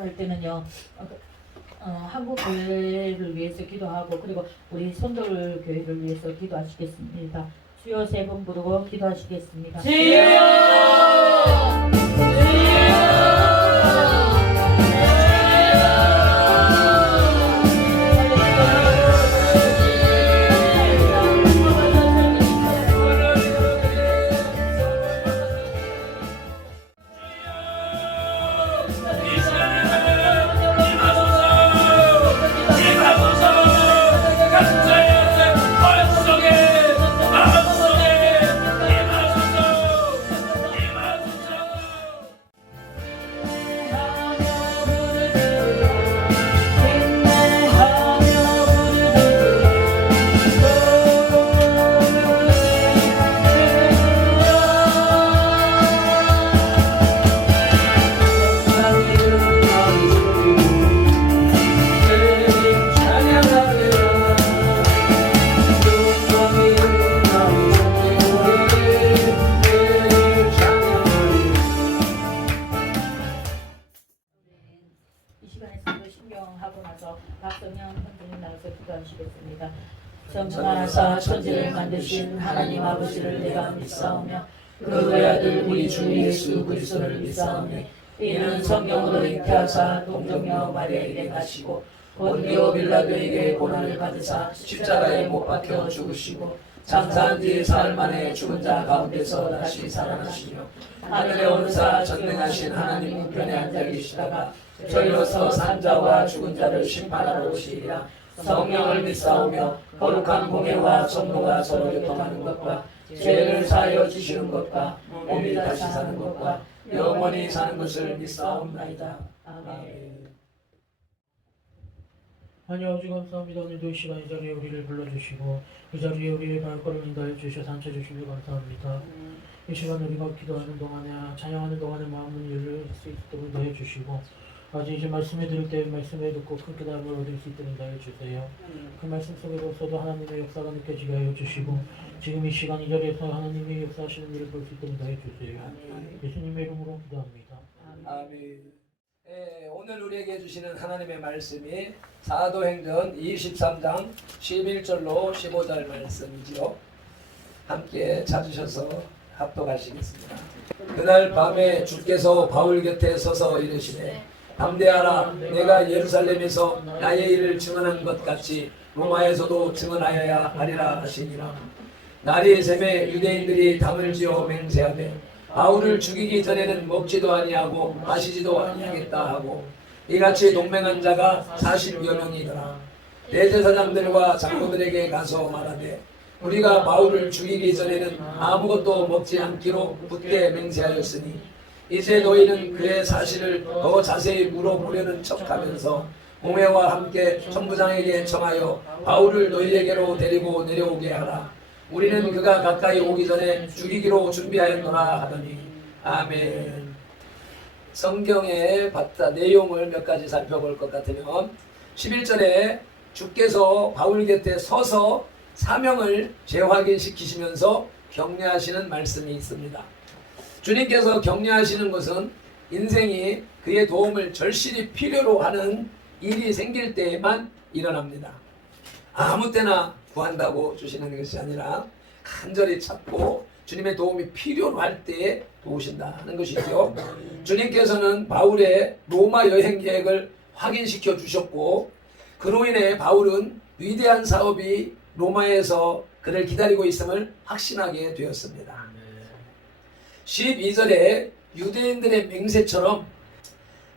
기도할 때는요. 한국 교회를 위해서 기도하고 그리고 우리 손돌 교회를 위해서 기도하시겠습니다. 주여 세 번 부르고 기도하시겠습니다. 주여! 신경하고 나서 박성현 선생님 나와서 기도하시겠습니다. 전능하사 천지를 만드신 하나님 아버지를 내가 믿사오며 그 외아들 우리 주 예수 그리스도를 믿사오니 이는 성령으로 잉태하사 동정녀 마리아에게 나시고 본디오 빌라도에게 고난을 받으사 십자가에 못 박혀 죽으시고 장사한 지 사흘 만에 죽은 자 가운데서 다시 살아나시며 하늘에 오르사 전능하신 하나님 우편에 앉아 계시다가 저희로서 산자와 죽은 자를 심판하러 오시리라. 성령을 믿사오며 거룩한 공예와 성도가 서로 교통하는 것과 죄를 사하여 주시는 것과 몸이 다시 사는 것과 영원히 사는 것을 믿사옵나이다. 아멘. 하나님 아버지 감사합니다. 오늘도 이 시간 이 자리에 우리를 불러주시고 이 자리에 우리의 발걸음 인도해 주셔서 앉혀주시길 감사합니다. 이 시간 우리가 기도하는 동안에 찬양하는 동안에 마음을 열릴 수 있도록 인도해 주시고 아직 이제 말씀을 들을 때 말씀을 듣고 큰 깨달음을 얻을 수 있도록 인도해 주세요. 그 말씀 속에서도 하나님의 역사가 느껴지게 하여 주시고 지금 이 시간 이 자리에서 하나님의 역사하시는 일을 볼 수 있도록 인도해 주세요. 예수님의 이름으로 기도합니다. 아멘. 오늘 우리에게 주시는 하나님의 말씀이 사도행전 23장 11절로 15절 말씀이지요. 함께 찾으셔서 합독하시겠습니다. 그날 밤에 주께서 바울 곁에 서서 이르시되 담대하라. 내가 예루살렘에서 나의 일을 증언한 것 같이 로마에서도 증언하여야 하리라 하시니라. 날이 새매 유대인들이 담을 지어 맹세하되 바울을 죽이기 전에는 먹지도 아니하고 마시지도 아니하겠다 하고 이같이 동맹한 자가 40여 명이더라. 대제사장들과 장로들에게 가서 말하되 우리가 바울을 죽이기 전에는 아무것도 먹지 않기로 굳게 맹세하였으니 이제 너희는 그의 사실을 더 자세히 물어보려는 척하면서 공회와 함께 천부장에게 청하여 바울을 너희에게로 데리고 내려오게 하라. 우리는 그가 가까이 오기 전에 죽이기로 준비하였노라 하더니 아멘. 성경의 내용을 몇 가지 살펴볼 것 같으면 11절에 주께서 바울 곁에 서서 사명을 재확인시키시면서 격려하시는 말씀이 있습니다. 주님께서 격려하시는 것은 인생이 그의 도움을 절실히 필요로 하는 일이 생길 때에만 일어납니다. 아무 때나 구한다고 주시는 것이 아니라 간절히 찾고 주님의 도움이 필요로 할 때에 도우신다는 것이죠. 주님께서는 바울의 로마 여행 계획을 확인시켜 주셨고 그로 인해 바울은 위대한 사업이 로마에서 그를 기다리고 있음을 확신하게 되었습니다. 12절에 유대인들의 맹세처럼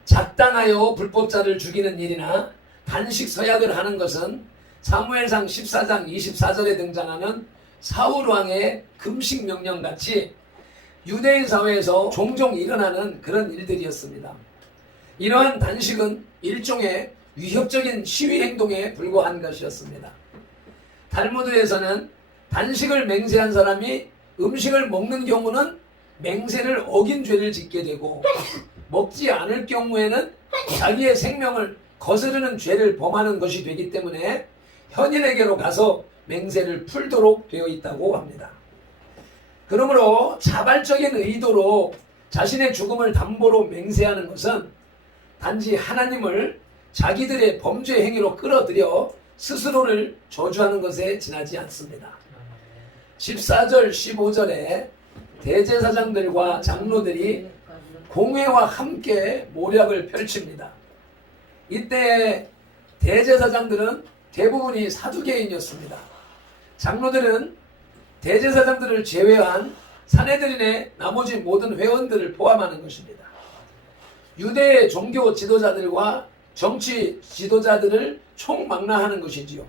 작당하여 불법자를 죽이는 일이나 단식 서약을 하는 것은 사무엘상 14장 24절에 등장하는 사울왕의 금식 명령같이 유대인 사회에서 종종 일어나는 그런 일들이었습니다. 이러한 단식은 일종의 위협적인 시위 행동에 불과한 것이었습니다. 탈무드에서는 단식을 맹세한 사람이 음식을 먹는 경우는 맹세를 어긴 죄를 짓게 되고 먹지 않을 경우에는 자기의 생명을 거스르는 죄를 범하는 것이 되기 때문에 현인에게로 가서 맹세를 풀도록 되어 있다고 합니다. 그러므로 자발적인 의도로 자신의 죽음을 담보로 맹세하는 것은 단지 하나님을 자기들의 범죄 행위로 끌어들여 스스로를 저주하는 것에 지나지 않습니다. 14절 15절에 대제사장들과 장로들이 공회와 함께 모략을 펼칩니다. 이때 대제사장들은 대부분이 사두개인이었습니다. 장로들은 대제사장들을 제외한 산헤드린의 나머지 모든 회원들을 포함하는 것입니다. 유대의 종교 지도자들과 정치 지도자들을 총망라하는 것이지요.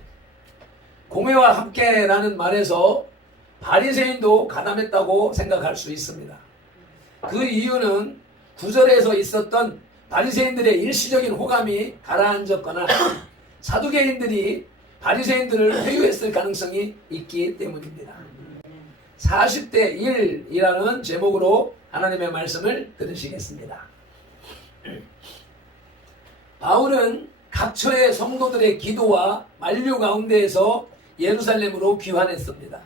공회와 함께라는 말에서 바리새인도 가담했다고 생각할 수 있습니다. 그 이유는 구절에서 있었던 바리새인들의 일시적인 호감이 가라앉았거나 사두개인들이 바리새인들을 회유했을 가능성이 있기 때문입니다. 40대 1이라는 제목으로 하나님의 말씀을 들으시겠습니다. 바울은 각처의 성도들의 기도와 만류 가운데에서 예루살렘으로 귀환했습니다.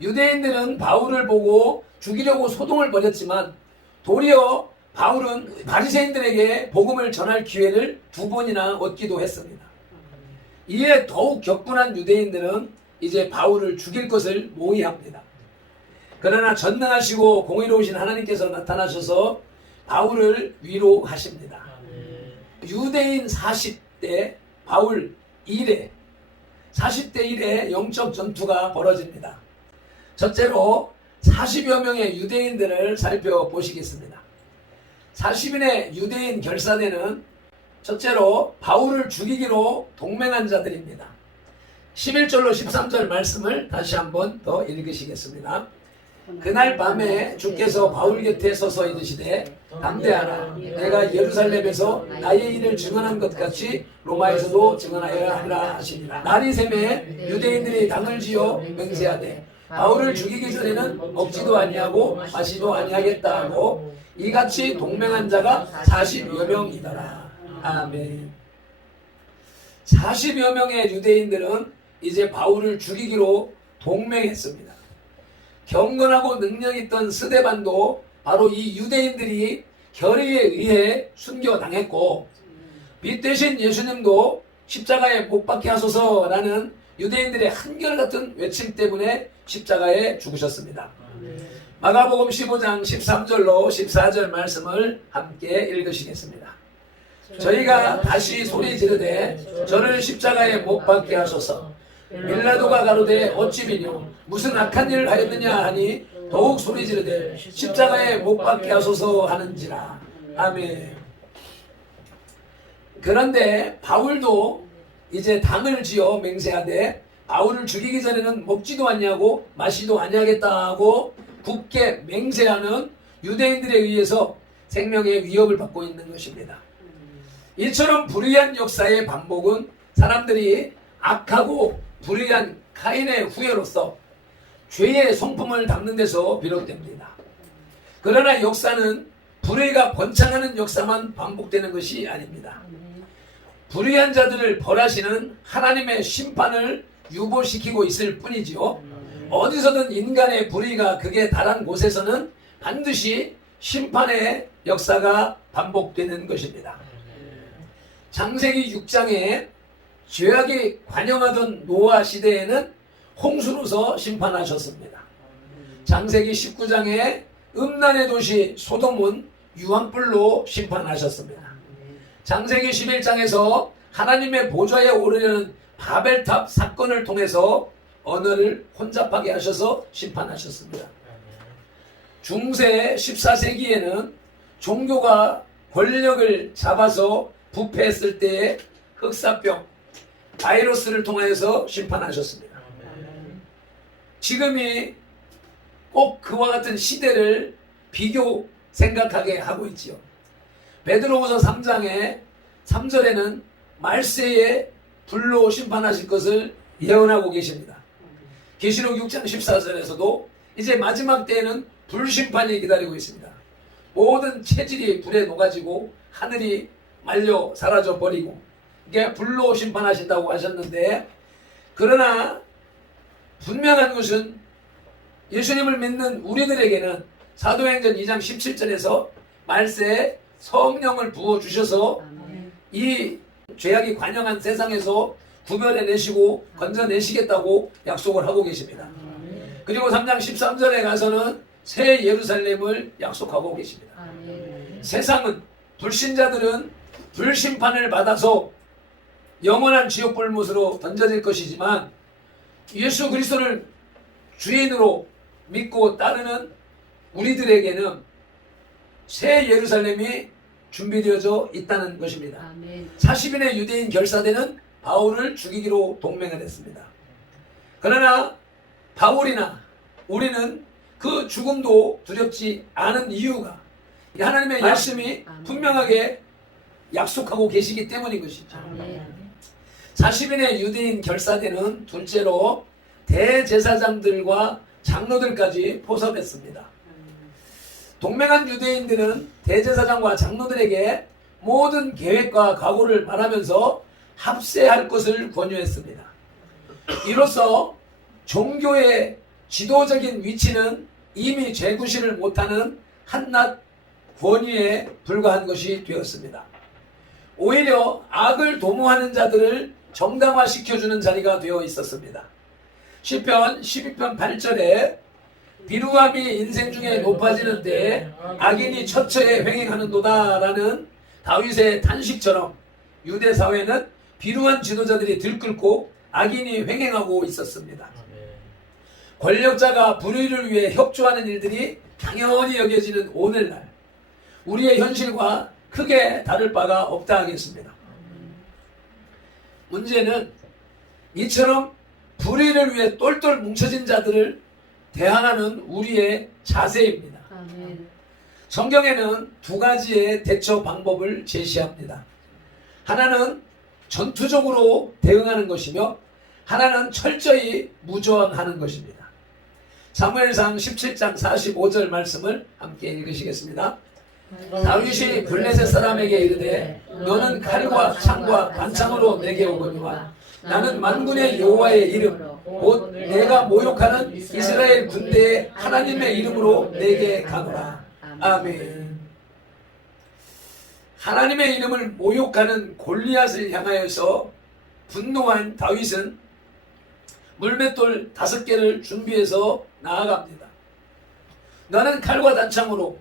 유대인들은 바울을 보고 죽이려고 소동을 벌였지만 도리어 바울은 바리새인들에게 복음을 전할 기회를 2번이나 얻기도 했습니다. 이에 더욱 격분한 유대인들은 이제 바울을 죽일 것을 모의합니다. 그러나 전능하시고 공의로우신 하나님께서 나타나셔서 바울을 위로하십니다. 유대인 40대 바울 1회 40대 1회 영적 전투가 벌어집니다. 첫째로 40여 명의 유대인들을 살펴보시겠습니다. 40인의 유대인 결사대는 첫째로 바울을 죽이기로 동맹한 자들입니다. 11절로 13절 말씀을 다시 한번 더 읽으시겠습니다. 그날 밤에 주께서 바울 곁에 서서 이르시되 담대하라. 내가 예루살렘에서 나의 일을 증언한 것 같이 로마에서도 증언하여야 하리라 하시니라. 날이 새매 유대인들이 당을 지어 맹세하되 바울을 죽이기 전에는 먹지도 아니하고 마시도 아니하겠다 하고 이같이 동맹한 자가 40여 명이더라. 아멘. 40여 명의 유대인들은 이제 바울을 죽이기로 동맹했습니다. 경건하고 능력 있던 스데반도 바로 이 유대인들이 결의에 의해 순교당했고 빛 대신 예수님도 십자가에 못 박게 하소서라는 유대인들의 한결같은 외침 때문에 십자가에 죽으셨습니다. 마가복음 15장 13절로 14절 말씀을 함께 읽으시겠습니다. 저희가 다시 소리 지르되 저를 십자가에 못 박게 하소서. 빌라도가 가로되 어찌 비뇨 무슨 악한 일을 하였느냐 하니 더욱 소리 지르되 십자가에 못 박게 하소서 하는지라. 아멘. 그런데 바울도 이제 당을 지어 맹세하되 바울을 죽이기 전에는 먹지도 않냐고 마시도 아니하겠다고 굳게 맹세하는 유대인들에 의해서 생명의 위협을 받고 있는 것입니다. 이처럼 불의한 역사의 반복은 사람들이 악하고 불의한 카인의 후예로서 죄의 성품을 담는 데서 비롯됩니다. 그러나 역사는 불의가 번창하는 역사만 반복되는 것이 아닙니다. 불의한 자들을 벌하시는 하나님의 심판을 유보시키고 있을 뿐이지요. 어디서든 인간의 불의가 극에 달한 곳에서는 반드시 심판의 역사가 반복되는 것입니다. 창세기 6장에 죄악이 관영하던 노아 시대에는 홍수로서 심판하셨습니다. 창세기 19장에 음란의 도시 소돔은 유황불로 심판하셨습니다. 창세기 11장에서 하나님의 보좌에 오르려는 바벨탑 사건을 통해서 언어를 혼잡하게 하셔서 심판하셨습니다. 중세 14세기에는 종교가 권력을 잡아서 부패했을 때의 흑사병, 바이러스를 통하여서 심판하셨습니다. 지금이 꼭 그와 같은 시대를 비교 생각하게 하고 있지요. 베드로후서 3장의 3절에는 말세에 불로 심판하실 것을 예언하고 계십니다. 계시록 6장 14절에서도 이제 마지막 때에는 불심판이 기다리고 있습니다. 모든 체질이 불에 녹아지고 하늘이 말려 사라져 버리고 이게 불로 심판하신다고 하셨는데, 그러나 분명한 것은 예수님을 믿는 우리들에게는 사도행전 2장 17절에서 말세에 성령을 부어 주셔서 아멘. 이 죄악이 관영한 세상에서 구별해내시고 건져내시겠다고 약속을 하고 계십니다. 그리고 3장 13절에 가서는 새 예루살렘을 약속하고 계십니다. 아멘. 세상은 불신자들은 불심판을 받아서 영원한 지옥 불못으로 던져질 것이지만 예수 그리스도를 주인으로 믿고 따르는 우리들에게는 새 예루살렘이 준비되어져 있다는 것입니다. 아멘. 40인의 유대인 결사대는 바울을 죽이기로 동맹을 했습니다. 그러나 바울이나 우리는 그 죽음도 두렵지 않은 이유가 하나님의 말씀이 분명하게 약속하고 계시기 때문인 것이죠. 아멘. 40인의 유대인 결사대는 둘째로 대제사장들과 장로들까지 포섭했습니다. 동맹한 유대인들은 대제사장과 장로들에게 모든 계획과 각오를 말하면서 합세할 것을 권유했습니다. 이로써 종교의 지도적인 위치는 이미 재구시를 못하는 한낱 권위에 불과한 것이 되었습니다. 오히려 악을 도모하는 자들을 정당화시켜주는 자리가 되어 있었습니다. 시편 12편 8절에 비루함이 인생 중에 높아지는 때에 악인이 처처에 횡행하는도다 라는 다윗의 탄식처럼 유대 사회는 비루한 지도자들이 들끓고 악인이 횡행하고 있었습니다. 권력자가 불의를 위해 협조하는 일들이 당연히 여겨지는 오늘날 우리의 현실과 크게 다를 바가 없다 하겠습니다. 문제는 이처럼 불의를 위해 똘똘 뭉쳐진 자들을 대항하는 우리의 자세입니다. 아멘. 성경에는 두 가지의 대처 방법을 제시합니다. 하나는 전투적으로 대응하는 것이며 하나는 철저히 무조항하는 것입니다. 사무엘상 17장 45절 말씀을 함께 읽으시겠습니다. 다윗이 블레셋 사람에게 이르되 너는 칼과 창과 관창으로 내게 오거니와 나는 만군의 여호와의 이름 곧 내가 모욕하는 이스라엘 군대의 하나님의 이름으로 내게 가노라. 아멘. 하나님의 이름을 모욕하는 골리앗을 향하여서 분노한 다윗은 물맷돌 5개를 준비해서 나아갑니다. 나는 칼과 단창으로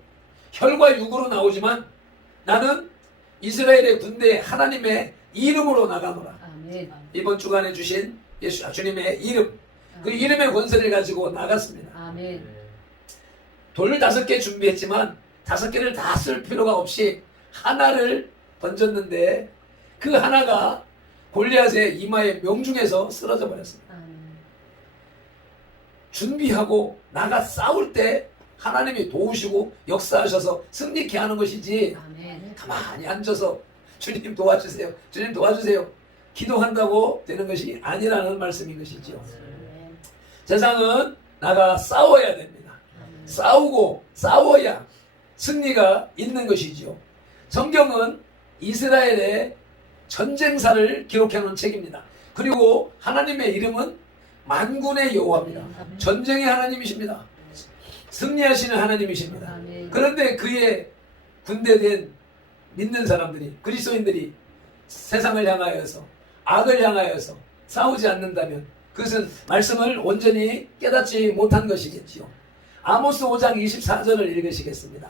혈과 육으로 나오지만 나는 이스라엘의 군대 하나님의 이름으로 나가노라. 아멘. 이번 주간에 주신 주님의 이름, 그 이름의 권세를 가지고 나갔습니다. 아멘. 돌 5개 준비했지만 5개를 다 쓸 필요가 없이 하나를 던졌는데 그 하나가 골리앗의 이마에 명중해서 쓰러져 버렸습니다. 아멘. 준비하고 나가 싸울 때 하나님이 도우시고 역사하셔서 승리케 하는 것이지 아멘. 가만히 앉아서 주님 도와주세요, 주님 도와주세요 기도한다고 되는 것이 아니라는 말씀인 것이죠. 아멘. 세상은 나가 싸워야 됩니다. 싸우고 싸워야 승리가 있는 것이지요. 성경은 이스라엘의 전쟁사를 기록해놓은 책입니다. 그리고 하나님의 이름은 만군의 여호와입니다. 전쟁의 하나님이십니다. 승리하시는 하나님이십니다. 아멘. 그런데 그의 군대된 믿는 사람들이, 그리스도인들이 세상을 향하여서 악을 향하여서 싸우지 않는다면 그것은 말씀을 온전히 깨닫지 못한 것이겠지요. 아모스 5장 24절을 읽으시겠습니다.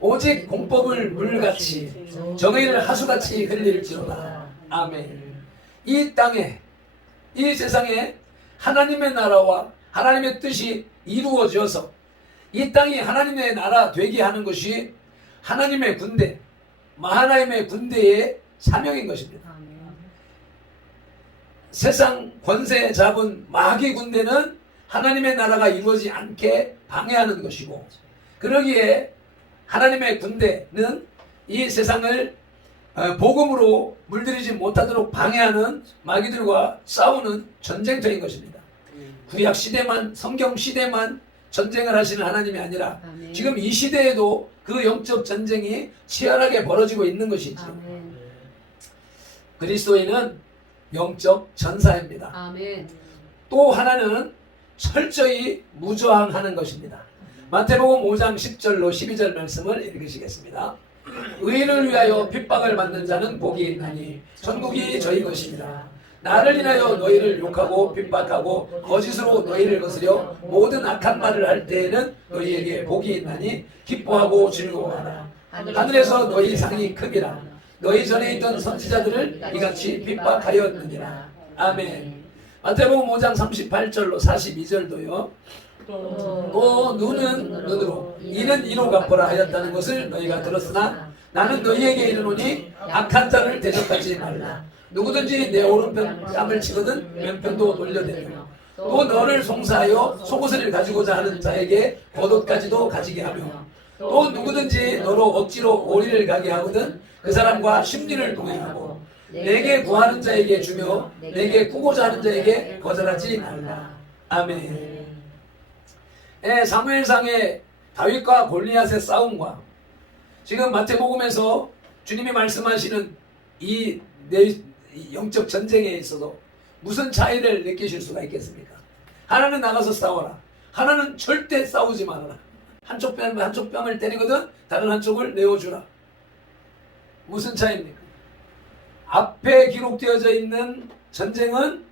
오직 공법을 물같이 정의를 하수같이 흘릴지로다. 아멘. 이 땅에, 이 세상에 하나님의 나라와 하나님의 뜻이 이루어져서 이 땅이 하나님의 나라 되게 하는 것이 하나님의 군대, 마하나임의 군대의 사명인 것입니다. 아멘. 세상 권세 잡은 마귀 군대는 하나님의 나라가 이루어지지 않게 방해하는 것이고, 그러기에 하나님의 군대는 이 세상을 복음으로 물들이지 못하도록 방해하는 마귀들과 싸우는 전쟁터인 것입니다. 구약 시대만, 성경 시대만 전쟁을 하시는 하나님이 아니라 아멘. 지금 이 시대에도 그 영적 전쟁이 치열하게 벌어지고 있는 것이죠. 아멘. 그리스도인은 영적 전사입니다. 아멘. 또 하나는 철저히 무저항하는 것입니다. 마태복음 5장 10절로 12절 말씀을 읽으시겠습니다. 의인을 위하여 핍박을 받는 자는 복이 있나니 천국이 저희 것이니라. 나를 인하여 너희를 욕하고 핍박하고 거짓으로 너희를 거스려 모든 악한 말을 할 때에는 너희에게 복이 있나니 기뻐하고 즐거워하라. 하늘에서 너희 상이 크니라. 너희 전에 있던 선지자들을 이같이 핍박하였느니라. 아멘. 마태복음 5장 38절로 42절도요. 또 눈은 눈으로 이는 이로 갚으라 하였다는 것을 너희가 들었으나 나는 너희에게 이르노니 악한 자를 대적하지 말라. 누구든지 내 오른편 뺨을 치거든 왼편도 돌려대며 또 너를 송사하여 속옷을 가지고자 하는 자에게 겉옷까지도 가지게 하며 또 누구든지 너로 억지로 오리를 가게 하거든 그 사람과 심리를 동행하고 내게 구하는 자에게 주며 내게 꾸고자 하는 자에게 거절하지 말라. 아멘. 사무엘상의 다윗과 골리앗의 싸움과 지금 마태복음에서 주님이 말씀하시는 이 영적 전쟁에 있어서 무슨 차이를 느끼실 수가 있겠습니까? 하나는 나가서 싸워라. 하나는 절대 싸우지 말아라. 한쪽 뺨을 때리거든 다른 한쪽을 내어주라. 무슨 차이입니까? 앞에 기록되어져 있는 전쟁은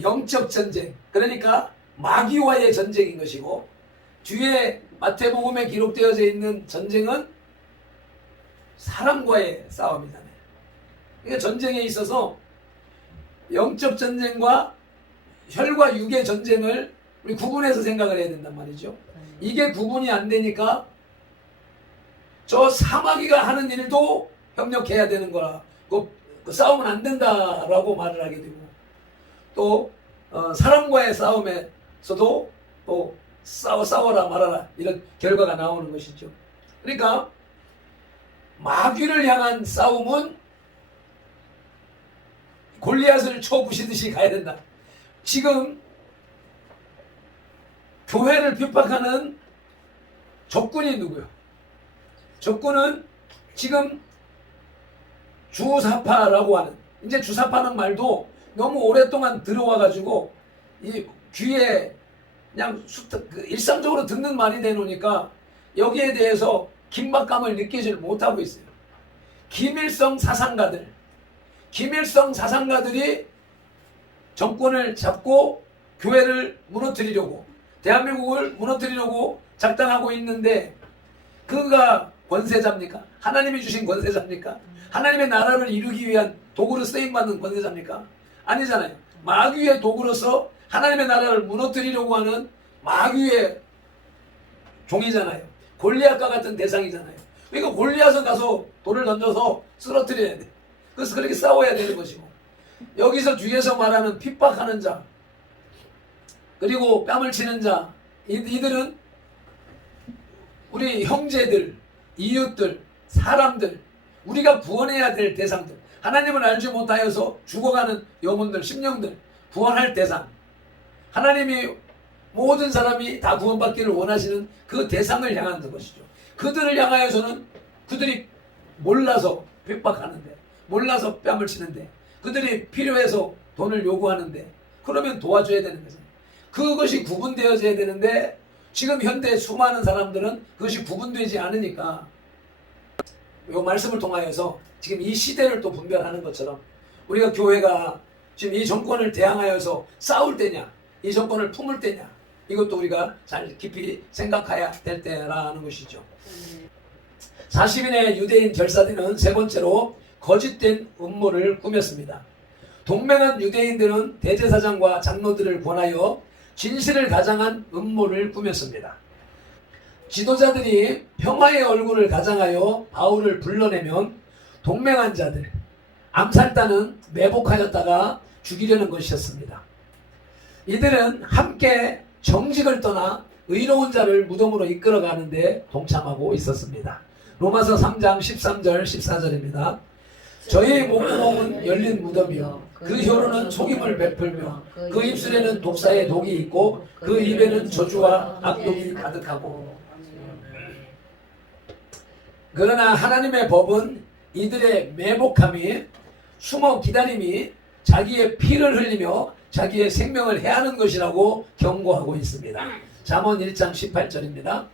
영적 전쟁, 그러니까 마귀와의 전쟁인 것이고, 뒤에 마태복음에 기록되어져 있는 전쟁은 사람과의 싸움이잖아요. 그러니까 전쟁에 있어서 영적 전쟁과 혈과 육의 전쟁을 우리 구분해서 생각을 해야 된단 말이죠. 이게 구분이 안 되니까 저 사마귀가 하는 일도 협력해야 되는 거라. 그 싸우면 안 된다라고 말을 하게 되고, 또 사람과의 싸움에서도 또 싸워라 말아라 이런 결과가 나오는 것이죠. 그러니까 마귀를 향한 싸움은 골리앗을 쳐 부시듯이 가야 된다. 지금 교회를 핍박하는 적군이 누구요? 적군은 지금 주사파라고 하는, 이제 주사파는 말도 너무 오랫동안 들어와가지고 이 귀에 그냥 일상적으로 듣는 말이 되놓으니까 여기에 대해서 긴박감을 느끼질 못하고 있어요. 김일성 사상가들이 정권을 잡고 교회를 무너뜨리려고, 대한민국을 무너뜨리려고 작당하고 있는데, 그가 권세자입니까? 하나님이 주신 권세자입니까? 하나님의 나라를 이루기 위한 도구로 쓰임받는 권세자입니까? 아니잖아요. 마귀의 도구로서 하나님의 나라를 무너뜨리려고 하는 마귀의 종이잖아요. 골리앗과 같은 대상이잖아요. 그러니까 골리앗은 가서 돌을 던져서 쓰러뜨려야 돼. 그래서 그렇게 싸워야 되는 것이고, 여기서 뒤에서 말하는 핍박하는 자, 그리고 뺨을 치는 자, 이들은 우리 형제들, 이웃들, 사람들, 우리가 구원해야 될 대상들, 하나님을 알지 못하여서 죽어가는 영혼들, 심령들, 구원할 대상, 하나님이 모든 사람이 다 구원받기를 원하시는 그 대상을 향한 것이죠. 그들을 향하여서는 그들이 몰라서 핍박하는데, 몰라서 뺨을 치는데, 그들이 필요해서 돈을 요구하는데, 그러면 도와줘야 되는 거죠. 그것이 구분되어져야 되는데, 지금 현대 수많은 사람들은 그것이 구분되지 않으니까 이 말씀을 통하여서 지금 이 시대를 또 분별하는 것처럼, 우리가 교회가 지금 이 정권을 대항하여서 싸울 때냐, 이 정권을 품을 때냐, 이것도 우리가 잘 깊이 생각해야 될 때라는 것이죠. 40인의 유대인 결사들은 세 번째로 거짓된 음모를 꾸몄습니다. 동맹한 유대인들은 대제사장과 장로들을 권하여 진실을 가장한 음모를 꾸몄습니다. 지도자들이 평화의 얼굴을 가장하여 바울을 불러내면 동맹한 자들, 암살단은 매복하였다가 죽이려는 것이었습니다. 이들은 함께 정직을 떠나 의로운 자를 무덤으로 이끌어가는데 동참하고 있었습니다. 로마서 3장 13절 14절입니다. 저희 목구멍은 열린 무덤이요 그 혀로는 속임을 베풀며 그 입술에는 독사의 독이 있고 그 입에는 저주와 악독이 가득하고. 그러나 하나님의 법은 이들의 매복함이, 숨어 기다림이 자기의 피를 흘리며 자기의 생명을 해하는 것이라고 경고하고 있습니다. 잠언 1장 18절입니다.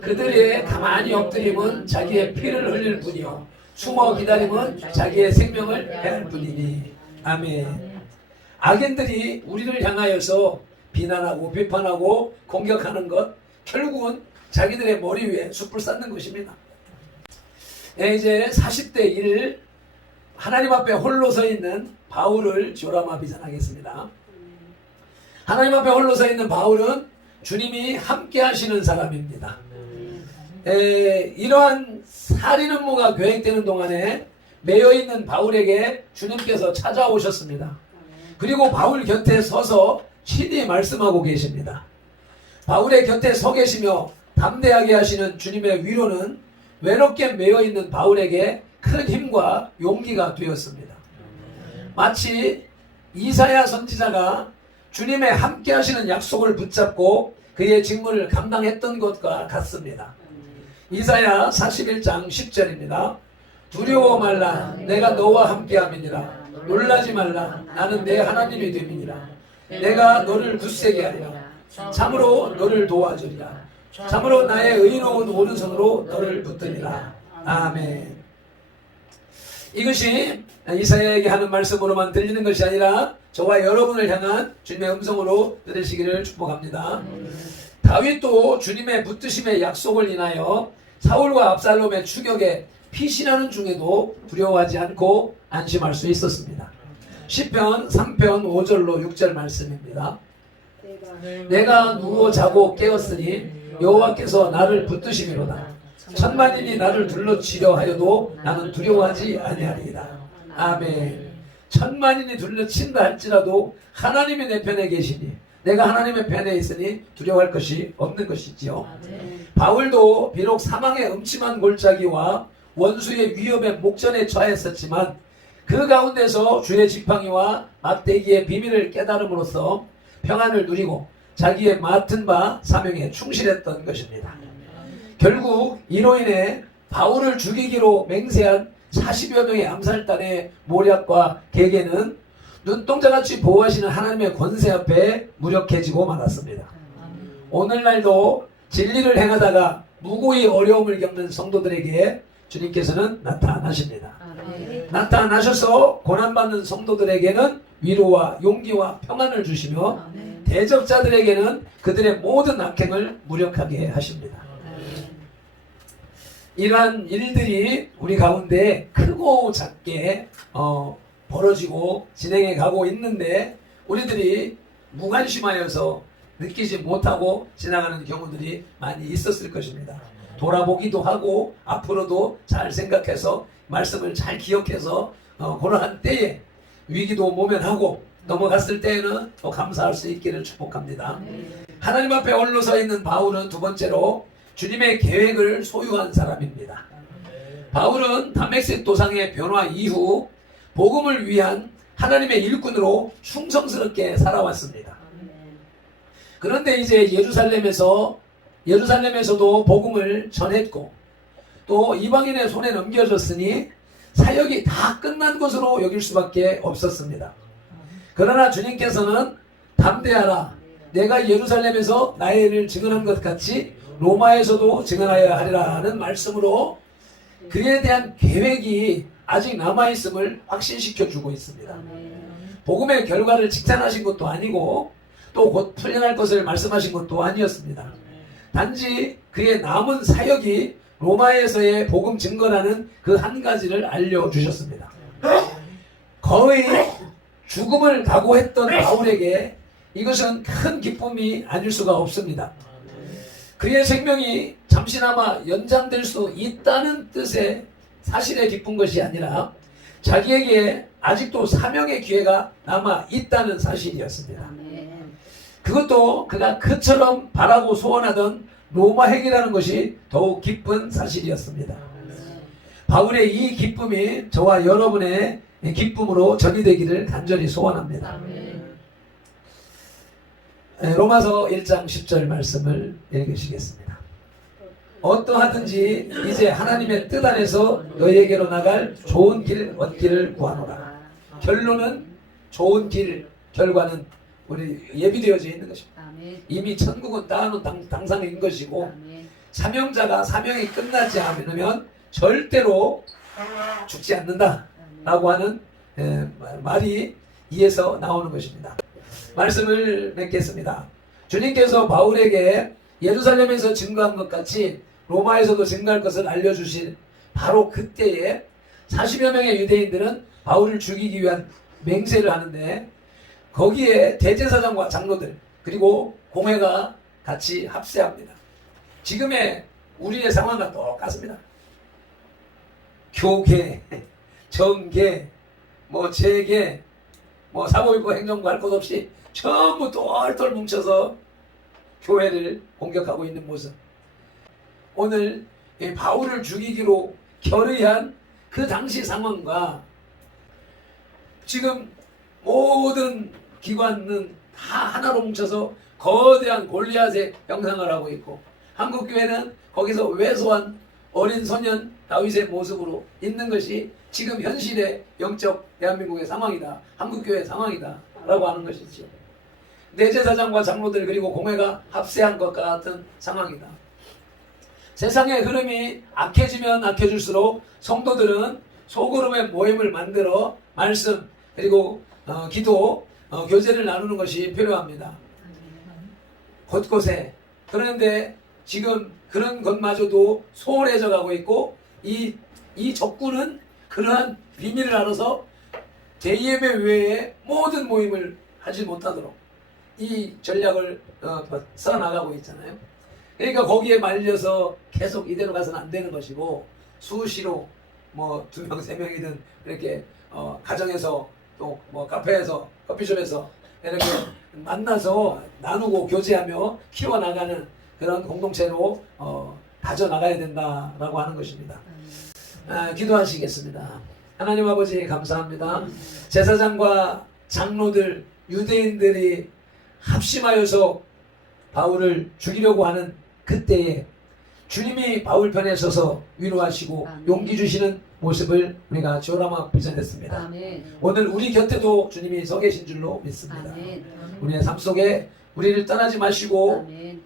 그들의 가만히 엎드림은 자기의 피를 흘릴 뿐이요 숨어 기다림은 자기의 생명을 해할 뿐이니. 아멘. 악인들이 우리를 향하여서 비난하고 비판하고 공격하는 것, 결국은 자기들의 머리 위에 숯불 쌓는 것입니다. 이제 40대 1 하나님 앞에 홀로 서 있는 바울을 조라마 비전하겠습니다. 하나님 앞에 홀로 서 있는 바울은 주님이 함께 하시는 사람입니다. 이러한 살인 음모가 계획되는 동안에 매여있는 바울에게 주님께서 찾아오셨습니다. 그리고 바울 곁에 서서 친히 말씀하고 계십니다. 바울의 곁에 서 계시며 담대하게 하시는 주님의 위로는 외롭게 매여있는 바울에게 큰 힘과 용기가 되었습니다. 마치 이사야 선지자가 주님의 함께 하시는 약속을 붙잡고 그의 직무를 감당했던 것과 같습니다. 이사야 41장 10절입니다. 두려워 말라 내가 너와 함께함이니라. 놀라지 말라 나는 내 하나님이 됨이니라. 내가 너를 굳세게 하리라. 참으로 너를 도와주리라. 참으로 나의 의로운 오른손으로 너를 붙드리라. 아멘. 이것이 이사야에게 하는 말씀으로만 들리는 것이 아니라 저와 여러분을 향한 주님의 음성으로 들으시기를 축복합니다. 다윗도 주님의 붙드심의 약속을 인하여 사울과 압살롬의 추격에 피신하는 중에도 두려워하지 않고 안심할 수 있었습니다. 시편 3편 5절로 6절 말씀입니다. 내가 누워 자고 깨었으니 여호와께서 나를 붙드심이로다. 천만인이 나를 둘러치려 하여도 나는 두려워하지 아니하리이다. 아멘. 천만인이 둘러친다 할지라도 하나님이 내 편에 계시니 내가 하나님의 편에 있으니 두려워할 것이 없는 것이지요. 바울도 비록 사망의 음침한 골짜기와 원수의 위협에 목전에 처했었지만 그 가운데서 주의 지팡이와 막대기의 비밀을 깨달음으로써 평안을 누리고 자기의 맡은 바 사명에 충실했던 것입니다. 결국 이로 인해 바울을 죽이기로 맹세한 40여 명의 암살단의 모략과 계계는 눈동자같이 보호하시는 하나님의 권세 앞에 무력해지고 말았습니다. 오늘날도 진리를 행하다가 무고히 어려움을 겪는 성도들에게 주님께서는 나타나십니다. 나타나셔서 고난받는 성도들에게는 위로와 용기와 평안을 주시며 대적자들에게는 그들의 모든 악행을 무력하게 하십니다. 이러한 일들이 우리 가운데 크고 작게 벌어지고 진행해 가고 있는데 우리들이 무관심하여서 느끼지 못하고 지나가는 경우들이 많이 있었을 것입니다. 돌아보기도 하고 앞으로도 잘 생각해서 말씀을 잘 기억해서 그러한 때에 위기도 모면하고 넘어갔을 때에는 더 감사할 수 있기를 축복합니다. 하나님 앞에 홀로 서 있는 바울은 두 번째로 주님의 계획을 소유한 사람입니다. 바울은 다메섹 도상의 변화 이후 복음을 위한 하나님의 일꾼으로 충성스럽게 살아왔습니다. 그런데 이제 예루살렘에서도 복음을 전했고 또 이방인의 손에 넘겨졌으니 사역이 다 끝난 것으로 여길 수밖에 없었습니다. 그러나 주님께서는 담대하라. 내가 예루살렘에서 나의 일을 증언한 것 같이 로마에서도 증언하여야 하리라 하는 말씀으로 그에 대한 계획이 아직 남아있음을 확신시켜 주고 있습니다. 복음의 결과를 칭찬하신 것도 아니고 또 곧 풀려날 것을 말씀하신 것도 아니었습니다. 단지 그의 남은 사역이 로마에서의 복음 증거라는 그 한 가지를 알려주셨습니다. 거의 죽음을 각오했던 바울에게 이것은 큰 기쁨이 아닐 수가 없습니다. 그의 생명이 잠시나마 연장될 수 있다는 뜻의 사실에 기쁜 것이 아니라 자기에게 아직도 사명의 기회가 남아 있다는 사실이었습니다. 그것도 그가 그처럼 바라고 소원하던 로마 핵이라는 것이 더욱 기쁜 사실이었습니다. 바울의 이 기쁨이 저와 여러분의 기쁨으로 전이되기를 간절히 소원합니다. 로마서 1장 10절 말씀을 읽으시겠습니다. 어떠하든지 이제 하나님의 뜻 안에서 너희에게로 나갈 좋은 길 얻기를 구하노라. 결론은 좋은 길, 결과는 우리 예비되어져 있는 것입니다. 이미 천국은 따놓은 당상인 것이고 사명자가 사명이 끝나지 않으면 절대로 죽지 않는다라고 하는 말이 이에서 나오는 것입니다. 말씀을 맺겠습니다. 주님께서 바울에게 예루살렘에서 증거한 것 같이 로마에서도 증거할 것을 알려주신 바로 그때에 40여 명의 유대인들은 바울을 죽이기 위한 맹세를 하는데 거기에 대제사장과 장로들 그리고 공회가 같이 합세합니다. 지금의 우리의 상황과 똑같습니다. 교계, 정계, 재계, 사고일고 행정부 할 것 없이 전부 똘똘 뭉쳐서 교회를 공격하고 있는 모습. 오늘 이 바울을 죽이기로 결의한 그 당시 상황과 지금 모든 기관은 다 하나로 뭉쳐서 거대한 골리앗의 형상을 하고 있고 한국교회는 거기서 왜소한 어린 소년 다윗의 모습으로 있는 것이 지금 현실의 영적 대한민국의 상황이다. 한국교회의 상황이다. 라고 하는 것이죠. 대제사장과 장로들 그리고 공회가 합세한 것과 같은 상황이다. 세상의 흐름이 악해지면 악해질수록 성도들은 소그룹의 모임을 만들어 말씀 그리고 기도 교제를 나누는 것이 필요합니다. 곳곳에. 그런데 지금 그런 것마저도 소홀해져 가고 있고 이 적군은 그러한 비밀을 알아서 대예배 외에 모든 모임을 하지 못하도록 이 전략을 써나가고 있잖아요. 그러니까 거기에 말려서 계속 이대로 가서는 안 되는 것이고 수시로 2명, 3명이든 이렇게 가정에서 또 카페에서 커피숍에서 이렇게 만나서 나누고 교제하며 키워나가는 그런 공동체로 다져나가야 된다라고 하는 것입니다. 기도하시겠습니다. 하나님 아버지 감사합니다. 제사장과 장로들 유대인들이 합심하여서 바울을 죽이려고 하는 그때에 주님이 바울 편에 서서 위로하시고 아멘. 용기 주시는 모습을 우리가 조라마 비전했습니다. 아멘. 오늘 우리 곁에도 주님이 서 계신 줄로 믿습니다. 아멘. 우리의 삶 속에 우리를 떠나지 마시고 아멘.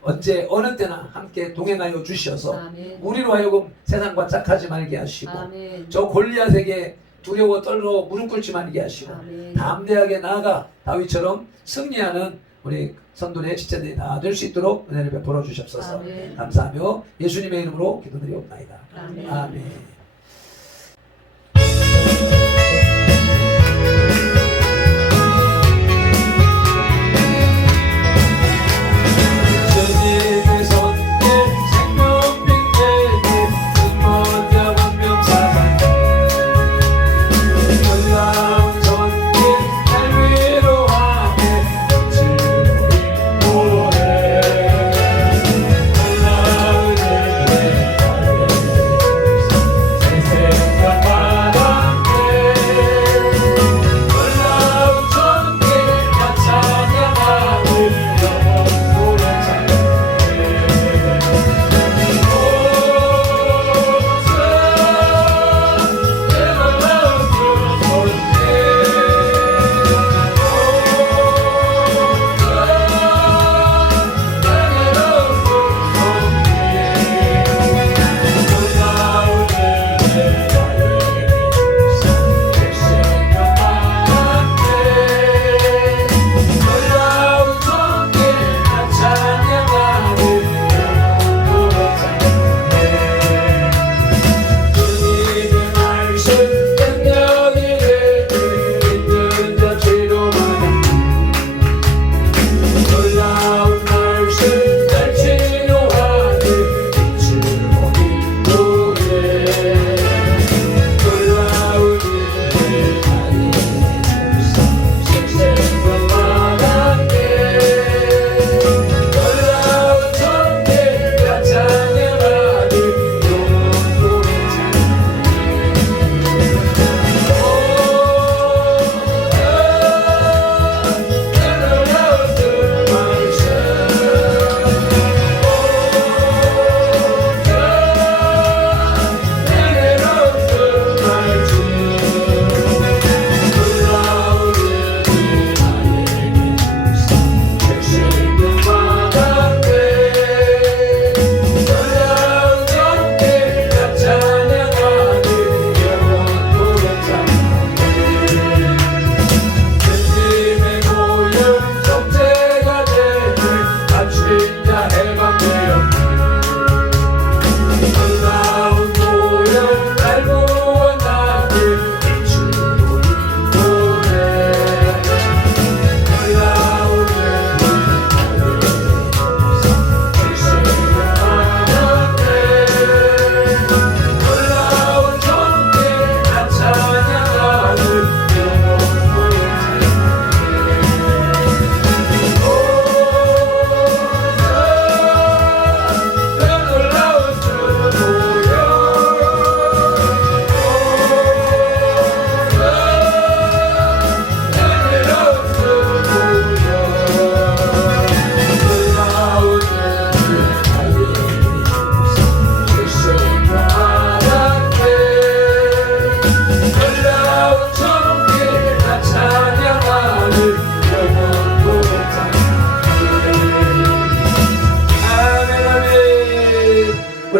언제 어느 때나 함께 동행하여 주셔서 아멘. 우리로 하여금 세상과 짝하지 말게 하시고 아멘. 저 골리앗에게 두려워 떨어 무릎 꿇지 말게 하시고 아멘. 담대하게 나아가 다윗처럼 승리하는 우리 선도의 지체들이 다 될 수 있도록 은혜를 베풀어 주시옵소서. 아멘. 감사하며 예수님의 이름으로 기도드리옵나이다. 아멘. 아멘.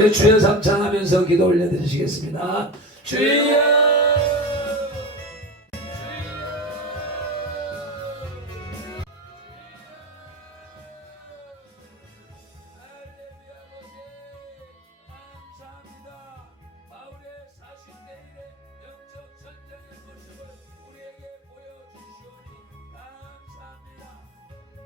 우리 주여 삼창하면서 기도 올려드리시겠습니다. 주여